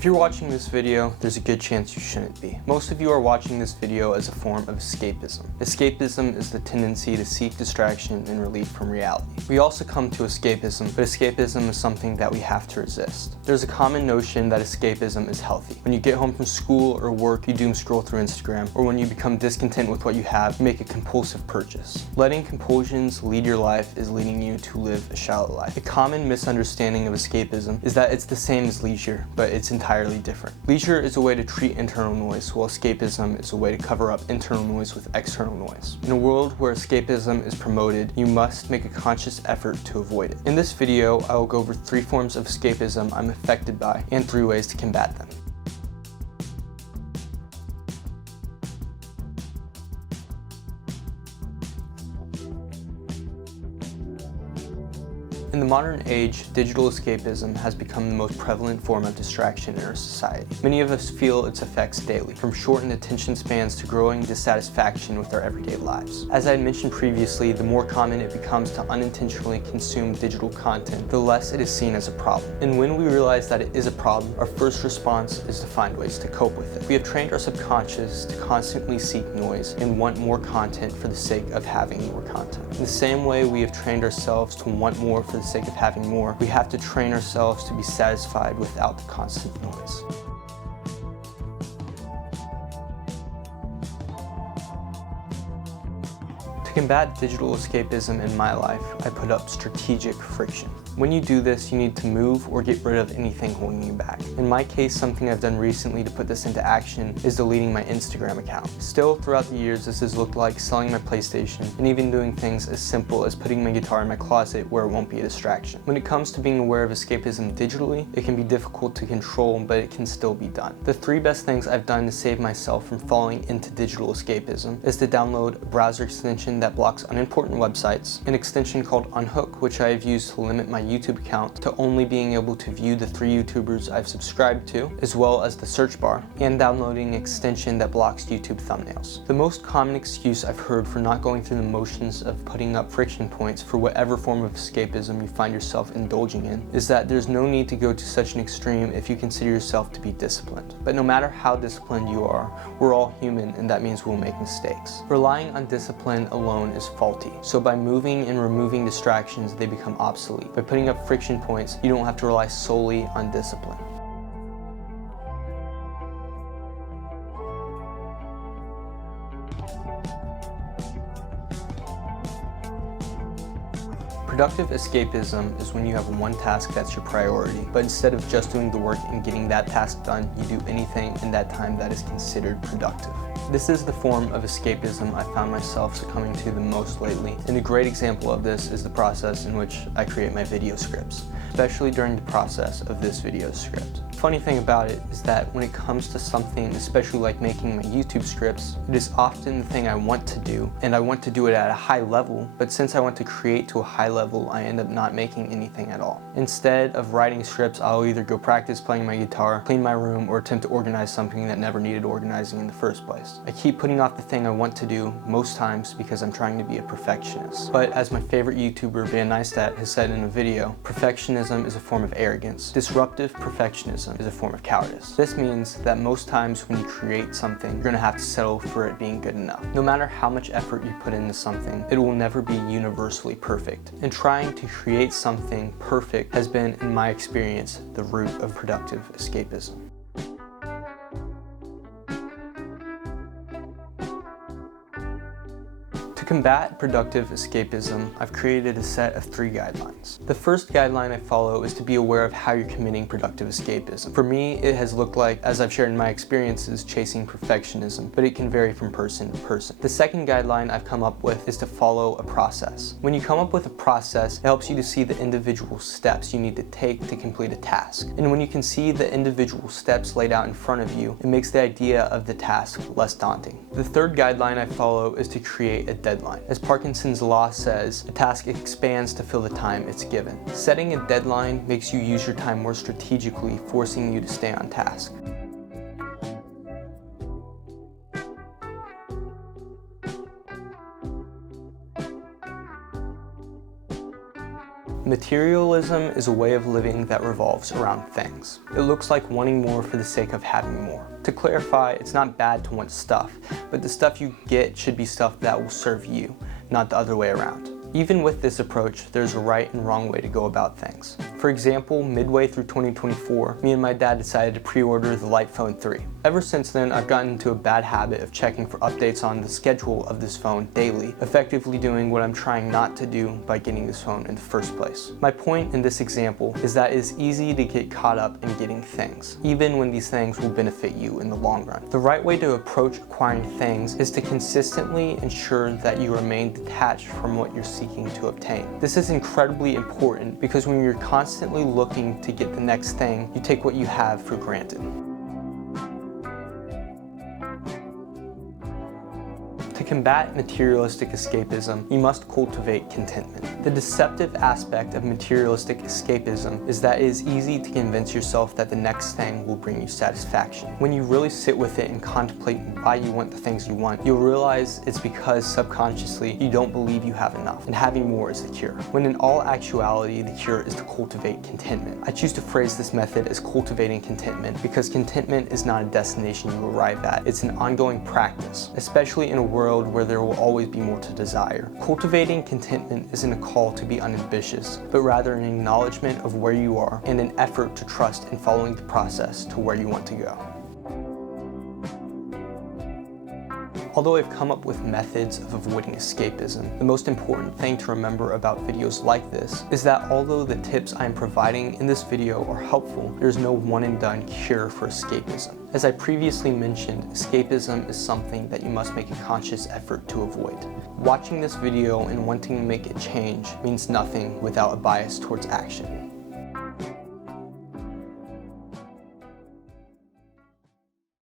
If you're watching this video, there's a good chance you shouldn't be. Most of you are watching this video as a form of escapism. Escapism is the tendency to seek distraction and relief from reality. We also come to escapism, but escapism is something that we have to resist. There's a common notion that escapism is healthy. When you get home from school or work, you doom scroll through Instagram, or when you become discontent with what you have, you make a compulsive purchase. Letting compulsions lead your life is leading you to live a shallow life. A common misunderstanding of escapism is that it's the same as leisure, but it's entirely different. Leisure is a way to treat internal noise, while escapism is a way to cover up internal noise with external noise. In a world where escapism is promoted, you must make a conscious effort to avoid it. In this video, I will go over 3 forms of escapism I'm affected by and 3 ways to combat them. In the modern age, digital escapism has become the most prevalent form of distraction in our society. Many of us feel its effects daily, from shortened attention spans to growing dissatisfaction with our everyday lives. As I had mentioned previously, the more common it becomes to unintentionally consume digital content, the less it is seen as a problem. And when we realize that it is a problem, our first response is to find ways to cope with it. We have trained our subconscious to constantly seek noise and want more content for the sake of having more content. In the same way we have trained ourselves to want more for the sake of having more, we have to train ourselves to be satisfied without the constant noise. To combat digital escapism in my life, I put up strategic friction. When you do this, you need to move or get rid of anything holding you back. In my case, something I've done recently to put this into action is deleting my Instagram account. Still, throughout the years, this has looked like selling my PlayStation and even doing things as simple as putting my guitar in my closet where it won't be a distraction. When it comes to being aware of escapism digitally, it can be difficult to control, but it can still be done. The 3 best things I've done to save myself from falling into digital escapism is to download a browser extension that blocks unimportant websites, an extension called Unhook, which I have used to limit my YouTube account to only being able to view the 3 YouTubers I've subscribed to, as well as the search bar, and downloading an extension that blocks YouTube thumbnails. The most common excuse I've heard for not going through the motions of putting up friction points for whatever form of escapism you find yourself indulging in is that there's no need to go to such an extreme if you consider yourself to be disciplined. But no matter how disciplined you are, we're all human, and that means we'll make mistakes. Relying on discipline alone is faulty, so by moving and removing distractions, they become obsolete. By putting up friction points, you don't have to rely solely on discipline. Productive escapism is when you have one task that's your priority, but instead of just doing the work and getting that task done, you do anything in that time that is considered productive. This is the form of escapism I found myself succumbing to the most lately, and a great example of this is the process in which I create my video scripts, especially during the process of this video script. The funny thing about it is that when it comes to something, especially like making my YouTube scripts, it is often the thing I want to do, and I want to do it at a high level, but since I want to create to a high level, I end up not making anything at all. Instead of writing scripts, I'll either go practice playing my guitar, clean my room, or attempt to organize something that never needed organizing in the first place. I keep putting off the thing I want to do most times because I'm trying to be a perfectionist. But as my favorite YouTuber, Van Neistat, has said in a video, perfectionism is a form of arrogance. Disruptive perfectionism is a form of cowardice. This means that most times when you create something, you're gonna have to settle for it being good enough. No matter how much effort you put into something, it will never be universally perfect. And trying to create something perfect has been, in my experience, the root of productive escapism. To combat productive escapism, I've created a set of 3 guidelines. The first guideline I follow is to be aware of how you're committing productive escapism. For me, it has looked like, as I've shared in my experiences, chasing perfectionism, but it can vary from person to person. The second guideline I've come up with is to follow a process. When you come up with a process, it helps you to see the individual steps you need to take to complete a task. And when you can see the individual steps laid out in front of you, it makes the idea of the task less daunting. The third guideline I follow is to create a deadline. As Parkinson's law says, a task expands to fill the time it's given. Setting a deadline makes you use your time more strategically, forcing you to stay on task. Materialism is a way of living that revolves around things. It looks like wanting more for the sake of having more. To clarify, it's not bad to want stuff, but the stuff you get should be stuff that will serve you, not the other way around. Even with this approach, there's a right and wrong way to go about things. For example, midway through 2024, me and my dad decided to pre-order the Light Phone 3. Ever since then, I've gotten into a bad habit of checking for updates on the schedule of this phone daily, effectively doing what I'm trying not to do by getting this phone in the first place. My point in this example is that it's easy to get caught up in getting things, even when these things will benefit you in the long run. The right way to approach acquiring things is to consistently ensure that you remain detached from what you're seeking to obtain. This is incredibly important because when you're constantly looking to get the next thing, you take what you have for granted. To combat materialistic escapism, you must cultivate contentment. The deceptive aspect of materialistic escapism is that it is easy to convince yourself that the next thing will bring you satisfaction. When you really sit with it and contemplate why you want the things you want, you'll realize it's because subconsciously you don't believe you have enough, and having more is the cure. When in all actuality, the cure is to cultivate contentment. I choose to phrase this method as cultivating contentment because contentment is not a destination you arrive at, it's an ongoing practice, especially in a world where there will always be more to desire. Cultivating contentment isn't a call to be unambitious, but rather an acknowledgement of where you are and an effort to trust in following the process to where you want to go. Although I've come up with methods of avoiding escapism, the most important thing to remember about videos like this is that although the tips I am providing in this video are helpful, there's no one and done cure for escapism. As I previously mentioned, escapism is something that you must make a conscious effort to avoid. Watching this video and wanting to make a change means nothing without a bias towards action.